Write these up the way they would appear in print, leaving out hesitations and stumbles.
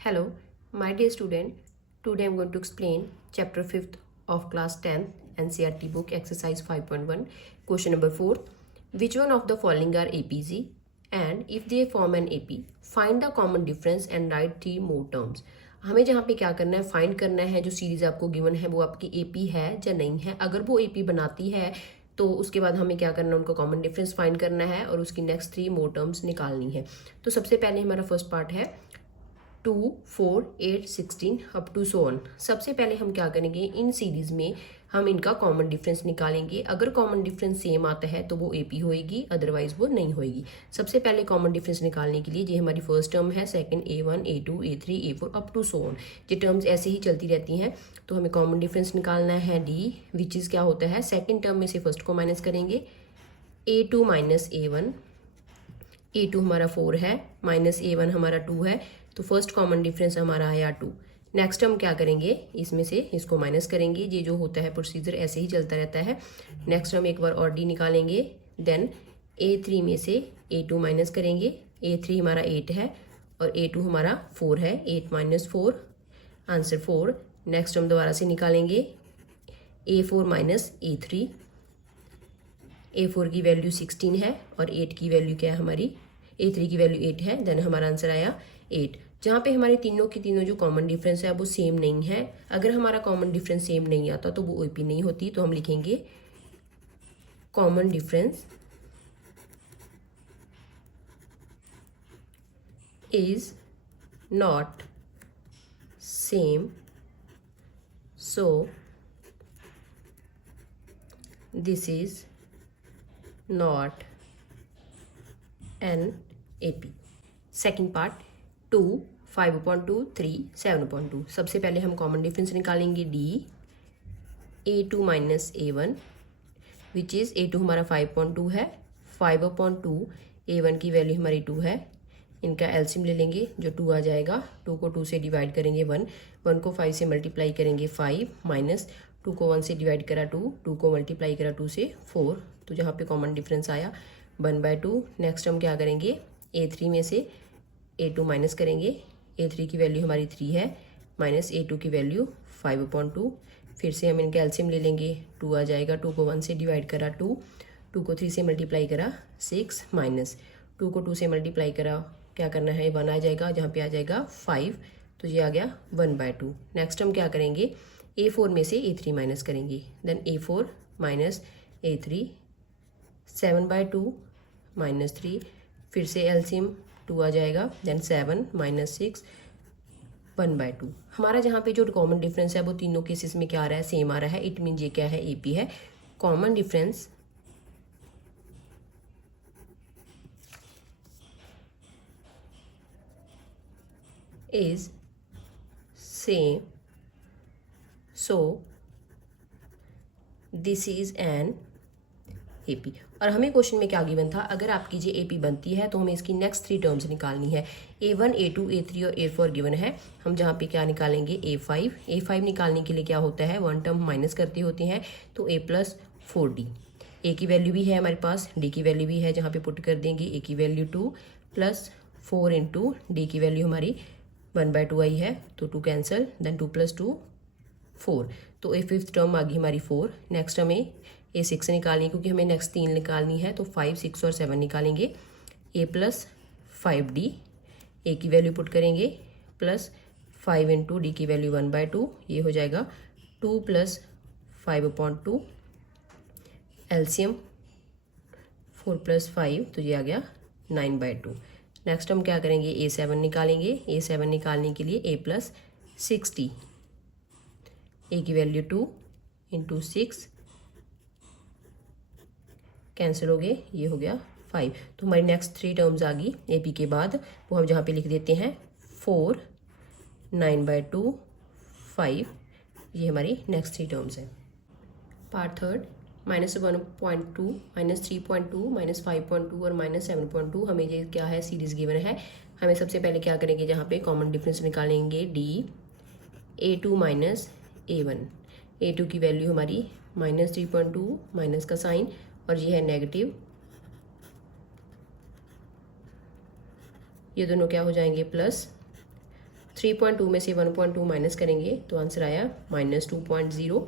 Hello, my dear student. Today I'm going to explain chapter 5th of class 10th NCERT book exercise 5.1 question number 4. Which one of the following are APZ and if they form an AP, find the common difference and write 3 more terms. हमें जहाँ पे क्या करना है, find करना है जो series आपको गिवन है वो आपकी एपी है या नहीं है। अगर वो एपी बनाती है तो उसके बाद हमें क्या करना है, उनको कॉमन डिफरेंस फाइंड करना है और उसकी नेक्स्ट 3 मोर टर्म्स निकालनी है। तो सबसे पहले हमारा फर्स्ट पार्ट है 2, 4, 8, 16 अप टू सो ऑन। सबसे पहले हम क्या करेंगे, इन सीरीज में हम इनका कॉमन डिफरेंस निकालेंगे। अगर कॉमन डिफरेंस सेम आता है तो वो एपी होएगी, अदरवाइज वो नहीं होएगी। सबसे पहले कॉमन डिफरेंस निकालने के लिए ये हमारी फर्स्ट टर्म है, second A1, A2, A3, A4 up to so on. ये टर्म्स ऐसे ही चलती रहती हैं। तो हमें कॉमन डिफरेंस निकालना है डी, विच इज़ क्या होता है, सेकेंड टर्म में से फर्स्ट को माइनस करेंगे। A2 माइनस A1, A2 हमारा 4 है, माइनस A1 हमारा 2 है, तो फर्स्ट कॉमन डिफरेंस हमारा आया 2। नेक्स्ट हम क्या करेंगे, इसमें से इसको माइनस करेंगे। ये जो होता है प्रोसीजर ऐसे ही चलता रहता है। नेक्स्ट हम एक बार और डी निकालेंगे। देन A3 में से A2 माइनस करेंगे। A3 हमारा 8 है और A2 हमारा 4 है। 8 माइनस 4, आंसर 4। नेक्स्ट हम दोबारा से निकालेंगे A4 माइनस A3। A4 की वैल्यू 16 है और 8 की वैल्यू क्या है हमारी, A3 की वैल्यू 8 है। देन हमारा आंसर आया 8। जहाँ पे हमारे तीनों की तीनों जो कॉमन डिफरेंस है वो सेम नहीं है। अगर हमारा कॉमन डिफरेंस सेम नहीं आता तो वो ओपी नहीं होती। तो हम लिखेंगे common difference is not same, so this is not an AP. Second part 2, 5/2, 3, 7/2। सबसे पहले हम कॉमन डिफरेंस निकालेंगे D, A2 minus A1 which is A2 हमारा 5/2 है, 5/2 A1 की वैल्यू हमारी 2 है। इनका एलसीएम ले लेंगे, जो 2 आ जाएगा। 2 को 2 से डिवाइड करेंगे 1, 1 को 5 से मल्टीप्लाई करेंगे 5, माइनस 2 को 1 से डिवाइड करा 2, 2 को मल्टीप्लाई करा 2 से 4। तो जहाँ पे कॉमन डिफरेंस आया 1/2। नेक्स्ट हम क्या करेंगे, A3 में से A2 माइनस करेंगे। A3 की वैल्यू हमारी 3 है, माइनस A2 की वैल्यू 5/2। फिर से हम इनका एलसीएम ले लेंगे, 2 आ जाएगा। 2 को 1 से डिवाइड करा 2, 2 को 3 से मल्टीप्लाई करा 6, माइनस 2 को 2 से मल्टीप्लाई करा, क्या करना है, 1 आ जाएगा, जहाँ पे आ जाएगा 5। तो ये आ गया 1/2। नेक्स्ट हम क्या करेंगे, A4 में से A3 माइनस करेंगे। Then A4 minus A3, 7/2 minus 3। फिर से एलसीएम 2 आ जाएगा। Then 7 minus 6, 1/2। हमारा जहाँ पे जो कॉमन डिफरेंस है वो तीनों केसेस में क्या आ रहा है, सेम आ रहा है। इट मीन ये क्या है, एपी है। Common difference is same, so this is an AP. और हमें क्वेश्चन में क्या गिवन था, अगर आपकी ये एपी बनती है तो हमें इसकी नेक्स्ट 3 टर्म्स निकालनी है। A1, A2, A3 और A4 गिवन है। हम जहाँ पे क्या निकालेंगे, A5 निकालने के लिए क्या होता है, 1 टर्म माइनस करते होते हैं। तो A प्लस 4D, A की वैल्यू भी है हमारे पास, D की वैल्यू भी है, जहाँ पे पुट कर देंगे A की वैल्यू 2 प्लस 4 इंटू D की वैल्यू हमारी 1/2 आई है, तो 2 कैंसिल। देन 2 + 2 4। तो ए फिफ्थ टर्म आ गई हमारी 4। नेक्स्ट हमें A6 निकालनी है, क्योंकि हमें नेक्स्ट 3 निकालनी है। तो 5, 6 और 7 निकालेंगे। A प्लस 5D, A की वैल्यू पुट करेंगे, प्लस 5 इंटू D की वैल्यू 1/2, ये हो जाएगा 2 + 5/2। एलसीएम 4 + 5, तो ये आ गया 9/2। नेक्स्ट हम क्या करेंगे, A7 निकालेंगे। A7 निकालने के लिए A प्लस 6D, A की वैल्यू 2 इंटू 6, कैंसिल हो गए, ये हो गया 5। तो हमारी नेक्स्ट 3 टर्म्स आ गई एपी के बाद, वो हम जहाँ पे लिख देते हैं 4, 9/2, 5। ये हमारी नेक्स्ट 3 टर्म्स है। पार्ट थर्ड -1.2, -3.2, -5.2 और -7.2। हमें ये क्या है, सीरीज गिवन है। हमें सबसे पहले क्या करेंगे, जहाँ पे कॉमन डिफरेंस निकालेंगे D, A2 minus A1। A2 की वैल्यू हमारी -3.2, माइनस का साइन, और ये है नेगेटिव। ये दोनों क्या हो जाएंगे, प्लस 3.2 में से 1.2 माइनस करेंगे तो आंसर आया -2.0।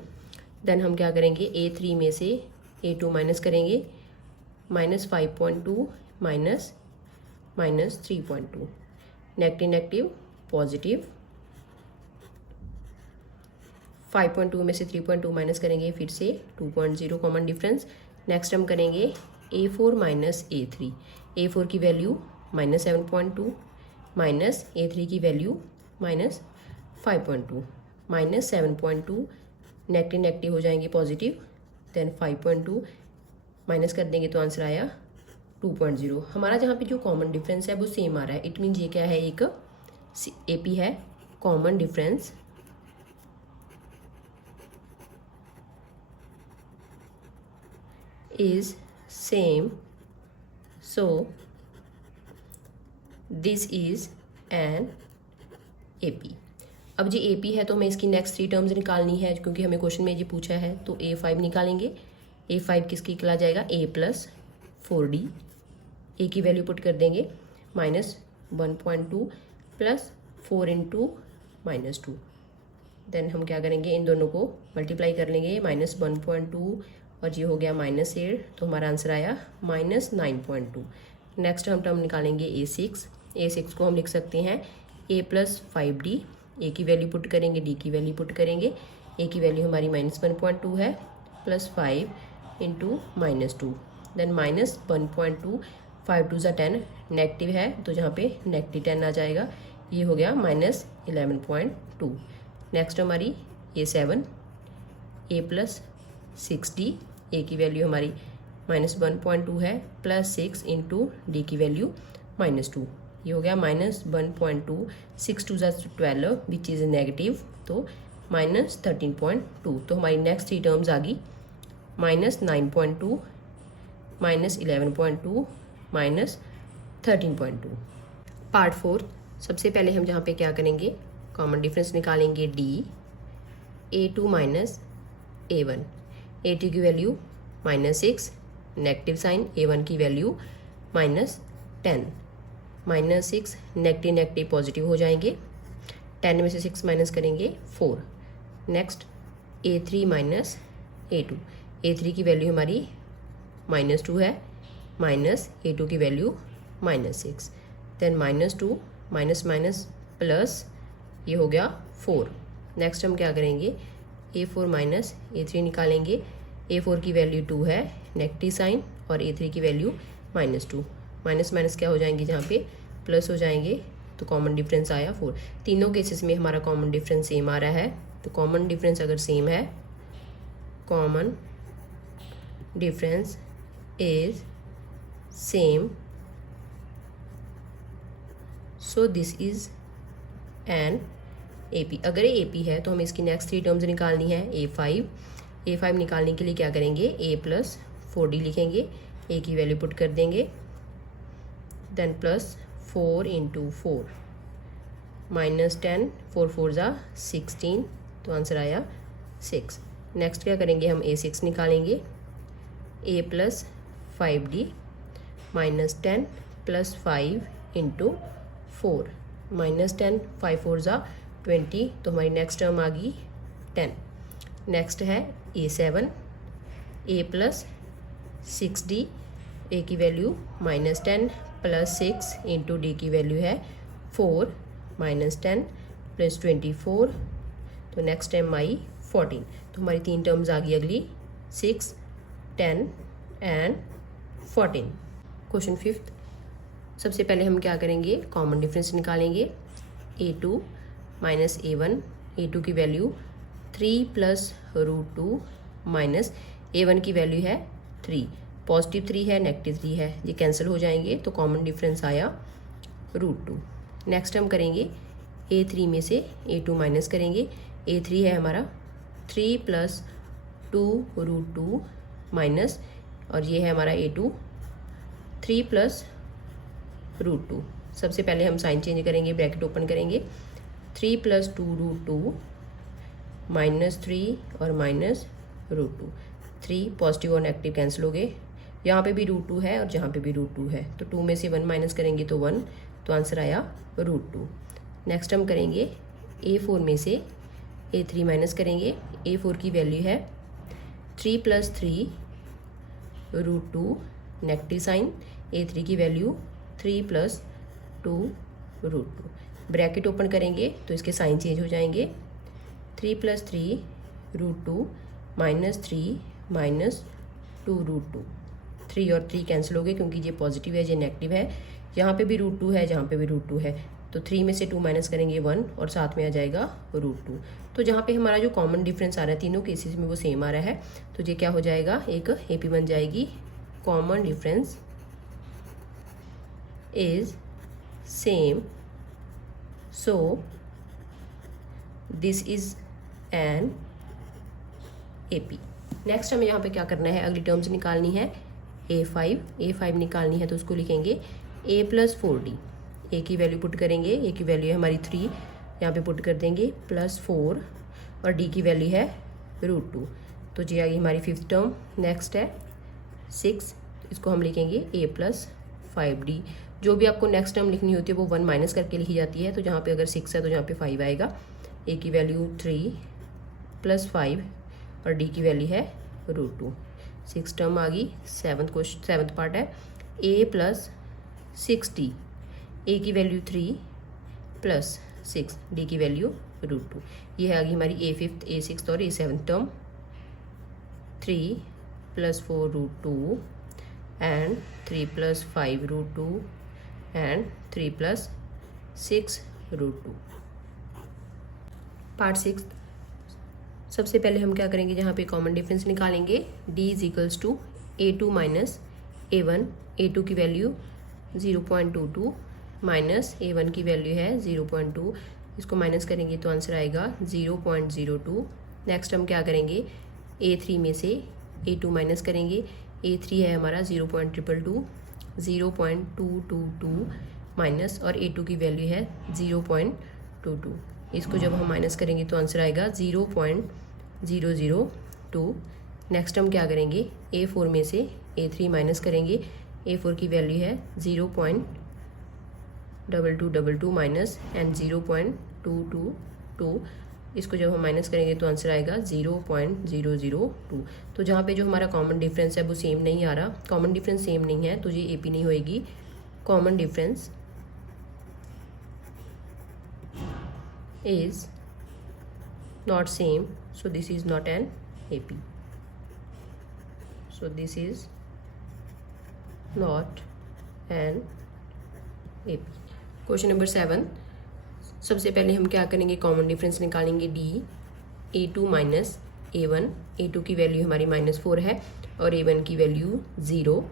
देन हम क्या करेंगे, A3 में से A2 माइनस करेंगे, -5.2 माइनस -3.2, नेगेटिव नेगेटिव पॉजिटिव। 5.2 में से 3.2 माइनस करेंगे, फिर से 2.0 कॉमन डिफरेंस। नेक्स्ट हम करेंगे A4 माइनस A3, A4 की वैल्यू -7.2 माइनस A3 की वैल्यू -5.2, -7.2 नेगेटिव नेगेटिव हो जाएंगे पॉजिटिव, देन 5.2 माइनस कर देंगे तो आंसर आया 2.0। हमारा जहाँ पे जो कॉमन डिफरेंस है वो सेम आ रहा है, इट मीन ये क्या है, एक AP है, common difference is same, so this is an AP। अब जी AP है तो हमें इसकी नेक्स्ट 3 टर्म्स निकालनी है, क्योंकि हमें क्वेश्चन में ये पूछा है। तो A5 निकालेंगे, A5 किसकी निकला जाएगा, A प्लस 4D, A की वैल्यू पुट कर देंगे -1.2 प्लस 4 इंटू -2। देन हम क्या करेंगे, इन दोनों को मल्टीप्लाई कर लेंगे, -1.2 और ये हो गया -8, तो हमारा आंसर आया -9.2। नेक्स्ट हम टर्म निकालेंगे A6, A6 को हम लिख सकते हैं A प्लस 5D, A की वैल्यू पुट करेंगे, D की वैल्यू पुट करेंगे, A की वैल्यू हमारी -1.2 है, प्लस 5 इंटू -2, देन -1.2, 5 2 ज़ा 10, नेगेटिव है तो जहाँ पे -10 आ जाएगा, ये हो गया -11.2। नेक्स्ट हमारी A7, A plus 6D, A की वैल्यू हमारी -1.2 है, प्लस 6 इंटू D की वैल्यू -2, ये हो गया -1.2, 6 2 ज़ा 12 विच इज़ नेगेटिव, तो -13.2। तो हमारी नेक्स्ट 3 टर्म्स आ गई -9.2, -11.2, -13.2। पार्ट 4, सबसे पहले हम जहाँ पे क्या करेंगे, कॉमन डिफरेंस निकालेंगे D, A2 minus A1, A2 की वैल्यू -6, नेगेटिव साइन, A1 की वैल्यू -10, -6 नेगेटिव नेगेटिव पॉजिटिव हो जाएंगे, 10 में से 6 माइनस करेंगे 4। Next A3 minus A2, A3 की वैल्यू हमारी -2 है, माइनस A2 की value -6, then -2 minus minus plus, ये हो गया 4। नेक्स्ट हम क्या करेंगे, A4 माइनस A3 निकालेंगे, A4 की वैल्यू 2 है, नेगेटिव साइन, और A3 की वैल्यू -2, माइनस माइनस क्या हो जाएंगे, जहाँ पे प्लस हो जाएंगे, तो कॉमन डिफरेंस आया 4। तीनों केसेस में हमारा कॉमन डिफरेंस सेम आ रहा है, तो कॉमन डिफरेंस अगर सेम है, common difference is same, so this is an AP। अगर ये AP है तो हमें इसकी नेक्स्ट 3 टर्म्स निकालनी है। A5 निकालने के लिए क्या करेंगे, A प्लस 4D लिखेंगे, A की वैल्यू पुट कर देंगे, देन प्लस 4 इंटू 4, -10, 4 4 ज़ा 16, तो आंसर आया 6। नेक्स्ट क्या करेंगे, हम A6 निकालेंगे, A plus 5D, -10 plus 5 into 4, -10, 5 4 ज़ा 20, तो हमारी नेक्स्ट टर्म आ गई 10। नेक्स्ट है A7, A plus 6D, A की वैल्यू -10 प्लस 6 इंटू D की वैल्यू है 4, -10 प्लस 24, तो नेक्स्ट टर्म आई 14। तो हमारी 3 टर्म्स आ गई अगली, 6, 10 एंड 14। क्वेश्चन 5, सबसे पहले हम क्या करेंगे, कॉमन डिफरेंस निकालेंगे। A2 माइनस A1, A2 की वैल्यू 3 प्लस √2 माइनस A1 की वैल्यू है 3, पॉजिटिव 3 है, नेगेटिव 3 है, ये कैंसिल हो जाएंगे, तो कॉमन डिफरेंस आया √2। नेक्स्ट हम करेंगे A3 में से A2 माइनस करेंगे, A3 है हमारा 3 प्लस 2 √2 माइनस, और ये है हमारा A2 3 प्लस √2। सबसे पहले हम साइन चेंज करेंगे, ब्रैकेट ओपन करेंगे, 3 प्लस 2 √2 -3 और माइनस √2, 3 पॉजिटिव और नेगेटिव कैंसिल हो गए, यहाँ पे भी √2 है और जहाँ पे भी √2 है, तो 2 में से 1 माइनस करेंगे तो 1, तो आंसर आया √2। नेक्स्ट हम करेंगे A4 में से A3 माइनस करेंगे। A4 की वैल्यू है 3 + 3 √2 नेगेटिव साइन। A3 की वैल्यू 3 + 2 √2। ब्रैकेट ओपन करेंगे तो इसके साइन चेंज हो जाएंगे। 3 + 3 √2 -3 -2 √2। 3 और 3 कैंसिल हो गए क्योंकि ये पॉजिटिव है, ये नेगेटिव है। यहाँ पे भी √2 है, जहाँ पे भी √2 है, तो 3 में से 2 माइनस करेंगे 1 और साथ में आ जाएगा √2। तो जहाँ पे हमारा जो कॉमन डिफरेंस आ रहा है तीनों केसेस में वो सेम आ रहा है, तो ये क्या हो जाएगा, एक AP बन जाएगी। Common difference is same, so this is an AP। Next हमें यहाँ पे क्या करना है, अगली टर्म्स निकालनी है। A5 निकालनी है तो उसको लिखेंगे A + 4D। A की वैल्यू पुट करेंगे, A की वैल्यू है हमारी 3, यहाँ पे पुट कर देंगे +4 और D की वैल्यू है √2। तो जी आ गई हमारी 5th टर्म। नेक्स्ट है 6, इसको हम लिखेंगे A + 5D। जो भी आपको नेक्स्ट टर्म लिखनी होती है वो 1 माइनस करके लिखी जाती है, तो जहाँ पे अगर 6 है तो यहाँ पे 5 आएगा। A की वैल्यू 3 + 5 और D की वैल्यू है √2। 6 टर्म आ गई। 7th पार्ट है A + 6D। A की वैल्यू 3 + 6, D की वैल्यू √2। ये आ गई हमारी A5th, A6th और A7th term. 3 + 4 √2 and 3 + 5 √2 and 3 + 6 √2। Part 6। सबसे पहले हम क्या करेंगे, जहाँ पे कॉमन डिफरेंस निकालेंगे। D = A2 - A1। A2 की वैल्यू 0.22 माइनस A1 की वैल्यू है 0.2। इसको माइनस करेंगे तो आंसर आएगा 0.02। नेक्स्ट हम क्या करेंगे, A3 में से A2 माइनस करेंगे। A3 है हमारा 0.222, 0.222 माइनस और A2 की वैल्यू है 0.22। इसको जब हम माइनस करेंगे तो आंसर आएगा 0.002। नेक्स्ट हम क्या करेंगे, A4 में से A3 माइनस करेंगे। A4 की वैल्यू है 0.2222 माइनस एंड 0.222। इसको जब हम माइनस करेंगे तो आंसर आएगा 0.002। तो जहाँ पे जो हमारा कॉमन डिफरेंस है वो सेम नहीं आ रहा, कॉमन डिफरेंस सेम नहीं है तो ये AP नहीं होएगी। Common difference is not same, so this is not an AP, so this is not an AP। Question number 7। सबसे पहले हम क्या करेंगे, कॉमन डिफरेंस निकालेंगे। D A2 - A1। A2 की वैल्यू हमारी -4 है और A1 की वैल्यू 0,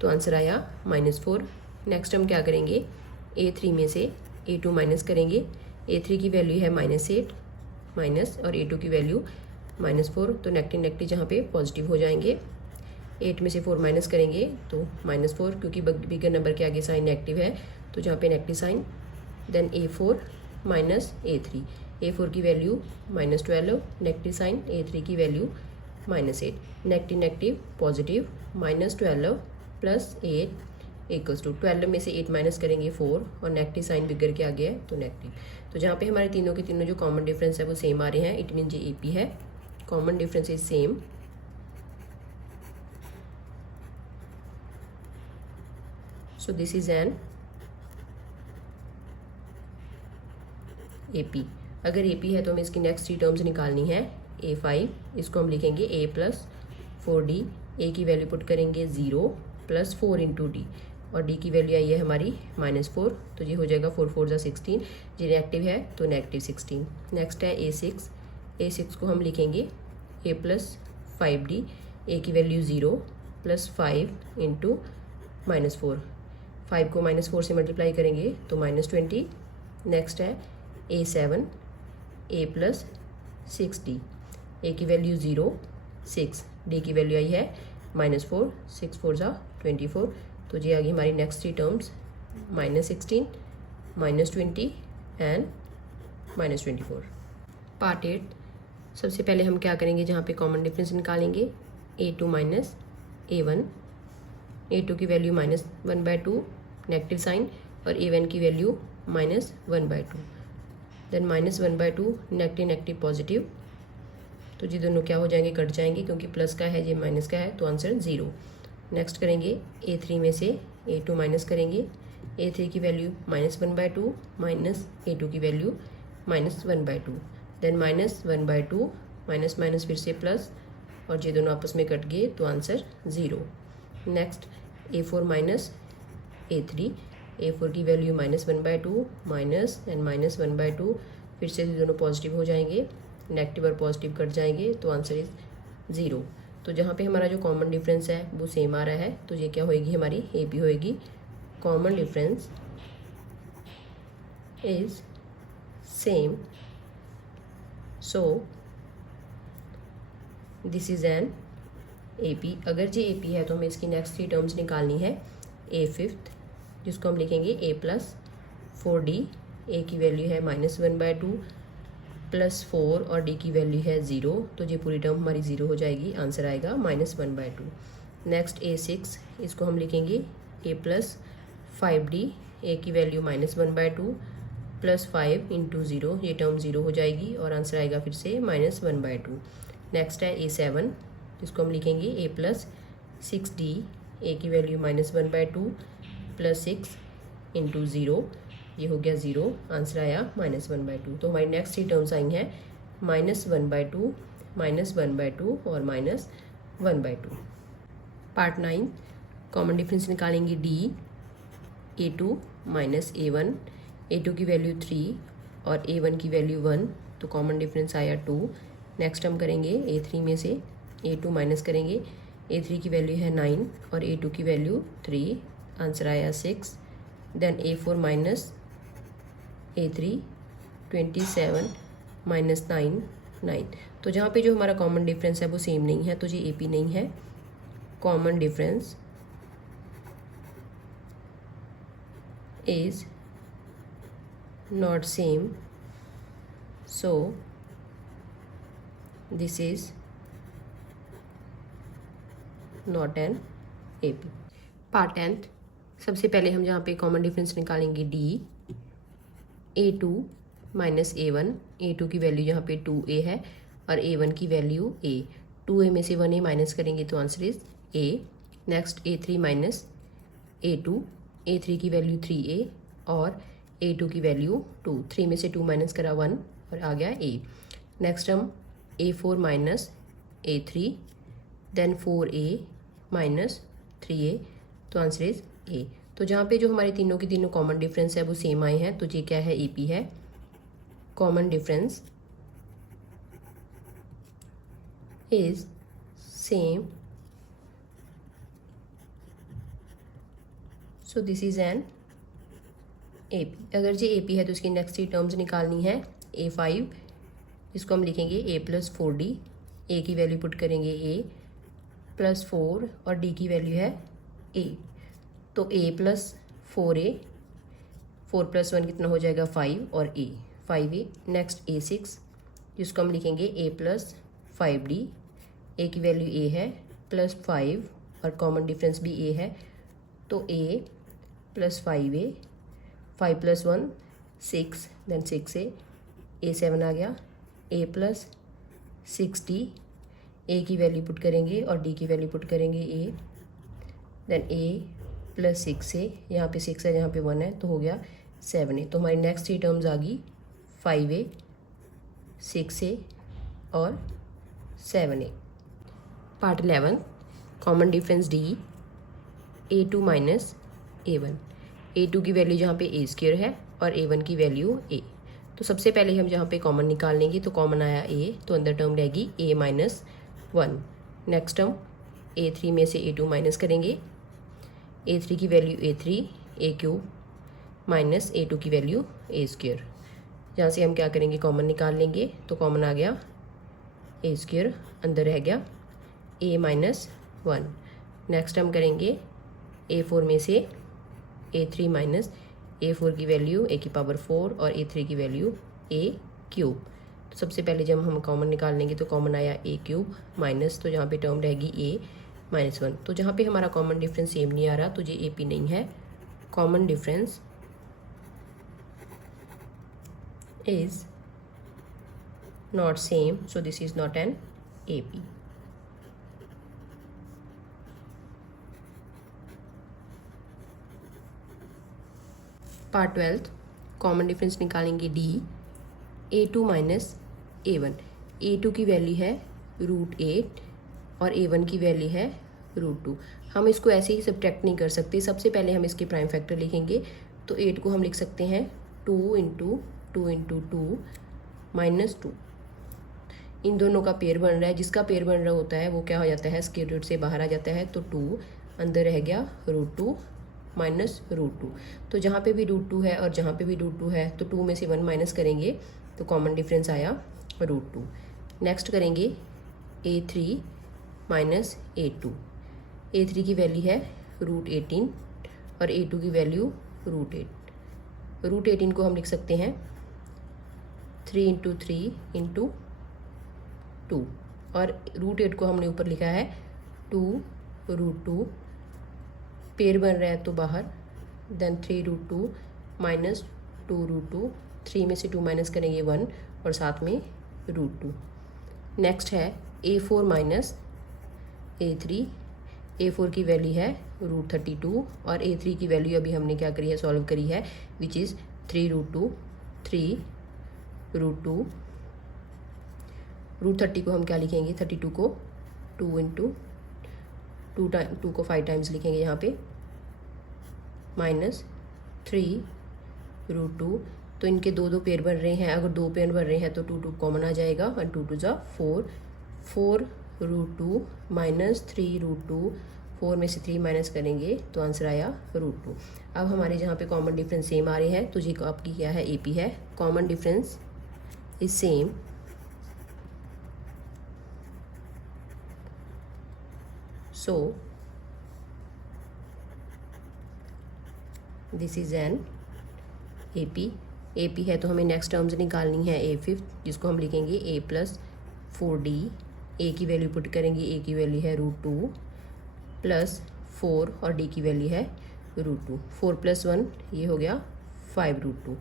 तो आंसर आया -4। नेक्स्ट हम क्या करेंगे, A3 में से A2 माइनस करेंगे। A3 की वैल्यू है -8 माइनस और A2 की वैल्यू -4, तो नेगेटिव नेगेटिव जहाँ पे पॉजिटिव हो जाएंगे। 8 में से 4 माइनस करेंगे तो -4, क्योंकि बिगर नंबर के आगे साइन नेगेटिव है तो जहाँ पे negative sign. Then A4 - A3। A4 की वैल्यू -12 नेगेटिव साइन, A3 की वैल्यू -8। नेगेटिव नेगेटिव पॉजिटिव, -12 + 8 = 12 में से 8 माइनस करेंगे 4 और नेगेटिव साइन बिगर के आगे है तो नेगेटिव। तो जहाँ पे हमारे तीनों के तीनों जो कॉमन डिफरेंस है वो सेम आ रहे हैं, इट मीन ये AP है। Common difference is same, so this is an AP। अगर AP है तो हमें इसकी नेक्स्ट 3 टर्म्स निकालनी है। A5, इसको हम लिखेंगे A + 4D। A की वैल्यू पुट करेंगे 0 + 4 × D और D की वैल्यू आई है हमारी -4, तो ये हो जाएगा 4 4 = 16। ये नेगेटिव है तो -16। नेक्स्ट है A6। A6 को हम लिखेंगे A + 5D। A की वैल्यू 0 + 5 × -4। 5 को -4 से मल्टीप्लाई करेंगे तो -20। नेक्स्ट है A7 A + 6D। A की वैल्यू 0 6, D की वैल्यू आई है -4, 6 4 = 24। तो ये आ गई हमारी नेक्स्ट 3 टर्म्स, -16 -20 एंड -24। पार्ट 8। सबसे पहले हम क्या करेंगे, जहाँ पे कॉमन डिफरेंस निकालेंगे। A2 - A1। A2 की वैल्यू -1/2 नेगेटिव साइन और A1 की value -1/2, then -1/2 negative negative positive, तो ये दोनों क्या हो जाएंगे, कट जाएंगे, क्योंकि प्लस का है ये माइनस का है, तो आंसर 0। नेक्स्ट करेंगे A3 में से A2 माइनस करेंगे, A3 की वैल्यू -1/2 माइनस A2 की वैल्यू -1/2, देन -1/2 माइनस माइनस फिर से प्लस, और ये दोनों आपस में कट गए, तो answer 0। Next A4 minus A3, A4 की वैल्यू -1/2 माइनस एंड -1/2, फिर से ये दोनों पॉजिटिव हो जाएंगे, नेगेटिव और पॉजिटिव कट जाएंगे, तो आंसर इज 0। तो जहाँ पे हमारा जो कॉमन डिफरेंस है वो सेम आ रहा है, तो ये क्या होएगी, हमारी AP होएगी। Common difference is same, so this is an AP। अगर ये AP है तो हमें इसकी नेक्स्ट 3 टर्म्स निकालनी है। A5 जिसको हम लिखेंगे A+4D, A की वैल्यू है -1/2 +4 और D की वैल्यू है 0, तो ये पूरी टर्म हमारी 0 हो जाएगी, आंसर आएगा -1/2। नेक्स्ट A6, इसको हम लिखेंगे A+5D, A की वैल्यू -1/2 +5 × 0, ये टर्म 0 हो जाएगी और आंसर आएगा फिर से -1/2। नेक्स्ट है A7, जिसको हम लिखेंगे A+6D, A की वैल्यू -1/2 +6 × 0, ये हो गया 0, आंसर आया -1/2। तो हमारी नेक्स्ट 3 टर्म्स आई हैं -1/2, -1/2 और -1/2। पार्ट 9, कॉमन डिफरेंस निकालेंगे D, A2 minus A1, A2 की वैल्यू 3 और A1 की वैल्यू 1, तो कॉमन डिफरेंस आया 2। नेक्स्ट हम करेंगे A3 में से A2 माइनस करेंगे, A3 की वैल्यू है 9 और A2 की वैल्यू 3, आंसर आया 6। Then A4 minus A3 27 minus 9। तो जहाँ पे जो हमारा कॉमन डिफरेंस है वो सेम नहीं है, तो ये AP नहीं है। Common difference is not same, so this is not an AP। Part 10, सबसे पहले हम जहाँ पे कॉमन डिफरेंस निकालेंगे D, A2 minus A1, A2 की वैल्यू यहाँ पे 2A है और A1 की वैल्यू A, 2A में से 1A माइनस करेंगे तो answer is A। Next A3 minus A2, A3 की वैल्यू 3A और A2 की वैल्यू 2, 3 में से 2 माइनस करा 1 और आ गया A। नेक्स्ट हम A4 minus A3, then 4A minus 3A, तो आंसर इज A। तो जहाँ पे जो हमारे तीनों की तीनों कॉमन डिफरेंस है वो सेम आए हैं, तो ये क्या है, AP है। Common difference is same, so this is an AP। अगर ये AP है तो इसकी नेक्स्ट 3 टर्म्स निकालनी है। A5 जिसको हम लिखेंगे A+4D, A की वैल्यू पुट करेंगे A +4 और D की वैल्यू है A, तो A+4A, 4 + 1 कितना हो जाएगा 5 और A 5A। नेक्स्ट A6 जिसको हम लिखेंगे A+5D, A की वैल्यू A है +5 और कॉमन डिफरेंस भी A है, तो A +5A, 5 + 1 6, then 6A, A7 आ गया। A+6D, A की वैल्यू पुट करेंगे और D की वैल्यू पुट करेंगे A, देन A+6A, यहाँ पे 6 है, यहाँ पे 1 है, तो हो गया 7A। तो हमारी नेक्स्ट 3 टर्म्स आ गई 5A, 6A और 7A। Part 11, common difference D, A2 minus A1, A2 की वैल्यू जहाँ पे A² है और A1 की वैल्यू A। तो सबसे पहले हम जहाँ पे कॉमन निकाल लेंगे, तो कॉमन आया A, तो अंदर टर्म रहेगी A-1। नेक्स्ट हम A3 में से A2 माइनस करेंगे, A3 की value A3 A³ minus A2 की वैल्यू A², जहाँ से हम क्या करेंगे, कॉमन निकाल लेंगे, तो कॉमन आ गया A², अंदर रह गया A-1। नेक्स्ट हम करेंगे A4 में से A3 माइनस A4 की वैल्यू A⁴ और A3 की वैल्यू A³। तो सबसे पहले जब हम कॉमन निकाल लेंगे तो कॉमन आया A³ माइनस, तो यहाँ पे टर्म रहेगी A-1। तो जहाँ पे हमारा कॉमन डिफरेंस सेम नहीं आ रहा, तो ये AP नहीं है। Common difference is not same, so this is not an AP. Part 12 common difference निकालेंगे D A2 minus A1। A2 की वैल्यू है √8 और A1 की वैल्यू है √2। हम इसको ऐसे ही सब्ट्रैक्ट नहीं कर सकते, सबसे पहले हम इसके प्राइम फैक्टर लिखेंगे। तो 8 को हम लिख सकते हैं 2 × 2 × 2 -2। इन दोनों का पेयर बन रहा है, जिसका पेयर बन रहा होता है वो क्या हो जाता है, स्क्वायर रूट से बाहर आ जाता है। तो 2 अंदर रह गया √2 -√2। तो जहाँ पे भी √2 है और जहाँ पे भी √2 है तो 2 में से 1 माइनस करेंगे तो कॉमन डिफरेंस आया √2। नेक्स्ट करेंगे A3 माइनस A2। A3 की वैल्यू है √18 और A2 की वैल्यू √8। √18 को हम लिख सकते हैं 3 × 3 × 2 और √8 को हमने ऊपर लिखा है 2 √2। पेयर बन रहा है तो बाहर, देन 3 √2 माइनस 2 √2। 3 में से 2 माइनस करेंगे 1 और साथ में √2। नेक्स्ट है A4 माइनस A3। A4 की वैल्यू है √32 और A3 की वैल्यू अभी हमने क्या करी है, सॉल्व करी है, विच इज़ 3 √2। 3 √2 √30 को हम क्या लिखेंगे, 32 को 2 × 2 को 5 टाइम्स लिखेंगे यहाँ पे, माइनस 3 √2। तो इनके दो पेयर बन रहे हैं, अगर 2 पेयर बन रहे हैं तो 2 कॉमन आ जाएगा और 2 2 जा 4। 4 √2 माइनस 3 √2। 4 में से 3 माइनस करेंगे तो आंसर आया √2। अब हमारे जहाँ पे कॉमन डिफरेंस सेम आ रहे हैं तो जी आपकी क्या है, AP है। Common difference is same, so this is an AP। AP है तो हमें नेक्स्ट टर्म्स निकालनी है A5, जिसको हम लिखेंगे A + 4D। A की वैल्यू पुट करेंगे, A की वैल्यू है √2 प्लस 4 और D की वैल्यू है √2। 4 + 1 ये हो गया 5 √2।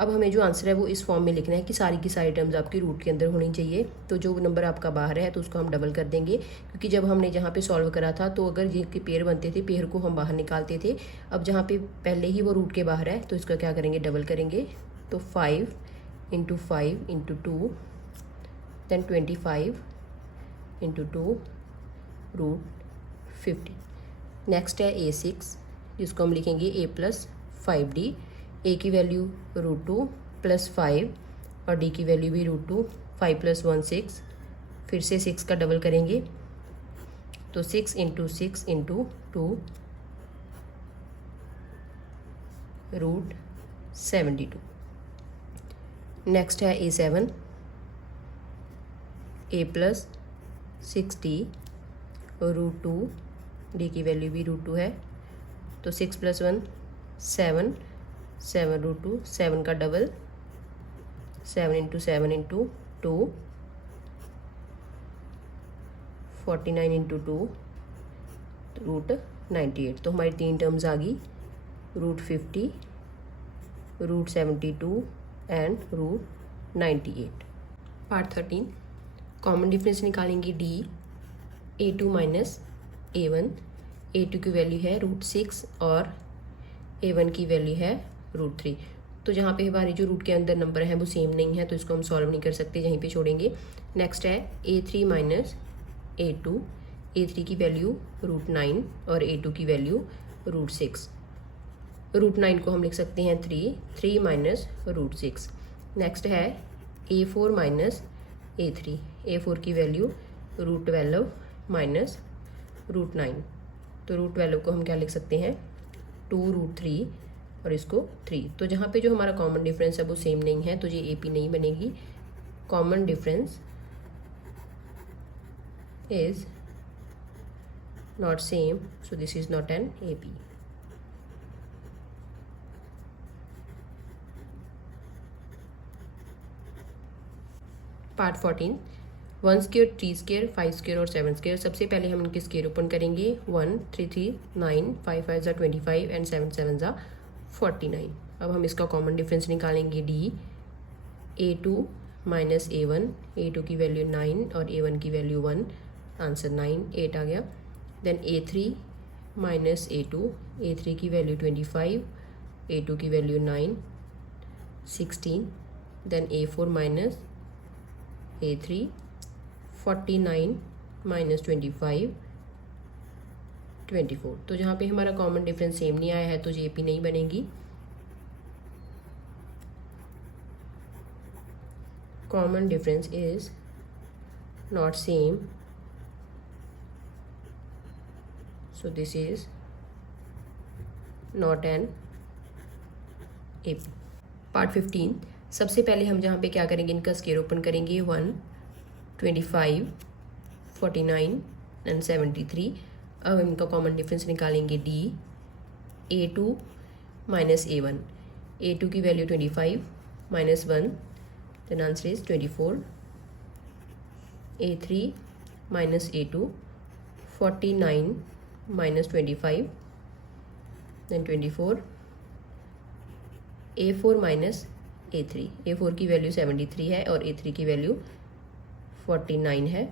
अब हमें जो आंसर है वो इस फॉर्म में लिखना है कि सारी की सारी टर्म्स आपकी रूट के अंदर होनी चाहिए। तो जो नंबर आपका बाहर है तो उसको हम डबल कर देंगे, क्योंकि जब हमने जहाँ पे सॉल्व करा था तो अगर ये के पेयर बनते थे, पेयर को हम बाहर निकालते थे। अब जहाँ पे पहले ही वो रूट के बाहर है तो इसका क्या करेंगे, डबल करेंगे। तो 5 × 5 × 2 देन 25 × 2 √50। नेक्स्ट है A6, जिसको हम लिखेंगे A + 5D। A की वैल्यू √2 प्लस 5 और D की वैल्यू भी √2। 5 + 1 6, फिर से 6 का डबल करेंगे तो 6 × 6 × 2 √72। नेक्स्ट है A7, A + 6D √2। D की वैल्यू भी √2 है तो 6 + 1 7 7 √2। 7 का डबल 7 × 7 × 2 49 × 2 √98। तो हमारी 3 टर्म्स आ गई, √50 √72 एंड √98। पार्ट 13 कॉमन डिफरेंस निकालेंगे D A2 minus A1। A2 की वैल्यू है √6 और A1 की वैल्यू है √3। तो जहाँ पे हमारे जो रूट के अंदर नंबर है वो सेम नहीं है तो इसको हम सॉल्व नहीं कर सकते, यहीं पे छोड़ेंगे। नेक्स्ट है A3 माइनस A2। A3 की वैल्यू √9 और A2 की वैल्यू √6। √9 को हम लिख सकते हैं 3 माइनस √6। नेक्स्ट है A4 माइनस A3। A4 की वैल्यू √12 माइनस √9। तो √12 को हम क्या लिख सकते हैं, 2 √3 और इसको 3। तो जहाँ पे जो हमारा कॉमन डिफरेंस है वो सेम नहीं है तो ये AP नहीं बनेगी। Common difference is not same, so this is not an AP। Part 14 1 square 3 square 5 square और 7 स्क्वायर। सबसे पहले हम इनके स्क्वायर ओपन करेंगे। 1 3 3 9 5 5 25 एंड 7 7 49। अब हम इसका कॉमन डिफरेंस निकालेंगे D A2 minus A1, A2 की वैल्यू 9 और A1 की वैल्यू 1, आंसर 9 8 आ गया। Then A3 minus A2, A3 की वैल्यू 25, A2 की value 9 16। Then A4 minus A3 49 minus 25 24। तो जहाँ पे हमारा कॉमन डिफरेंस सेम नहीं आया है तो JP नहीं बनेगी। Common difference is not same, so this is not an AP। Part 15। सबसे पहले हम जहाँ पे क्या करेंगे, इनका स्केयर ओपन करेंगे 1 25 49 एंड 73। अब हम इनका कॉमन डिफरेंस निकालेंगे D। A2 minus A1, A2 की value 25 minus 1, then answer is 24। A3 minus A2 49 minus 25, then 24। A4 minus A3, A4 की वैल्यू 73 है और A3 की वैल्यू 49 है,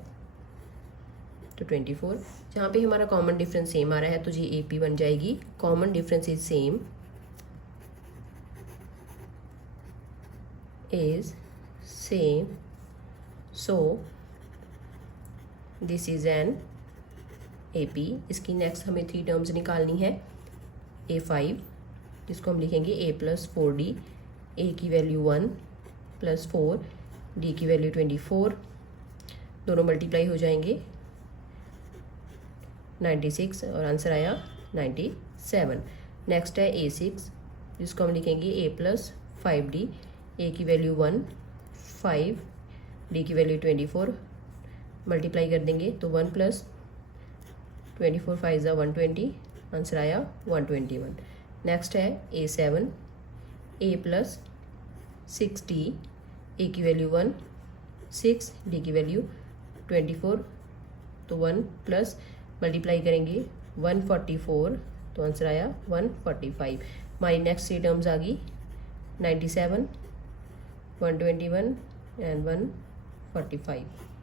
तो 24। जहाँ पे हमारा कॉमन डिफरेंस सेम आ रहा है तो जी AP बन जाएगी। Common difference is same is same, so this is an AP। इसकी नेक्स्ट हमें 3 टर्म्स निकालनी है। A5 जिसको हम लिखेंगे A प्लस 4D, A की वैल्यू 1 प्लस 4, D की वैल्यू 24, दोनों मल्टीप्लाई हो जाएंगे 96 और आंसर आया 97। नेक्स्ट है A6 जिसको हम लिखेंगे A प्लस 5D, A की वैल्यू 1 5, D की वैल्यू 24, मल्टीप्लाई कर देंगे तो 1 प्लस 24 5 ज़ा 120, आंसर आया 121। नेक्स्ट है A7, A plus 6D, A की वैल्यू 1 6, D की वैल्यू 24, तो 1 प्लस मल्टीप्लाई करेंगे 144, तो आंसर आया 145। हमारी नेक्स्ट 3 टर्म्स आ गई 97 121 एंड 145।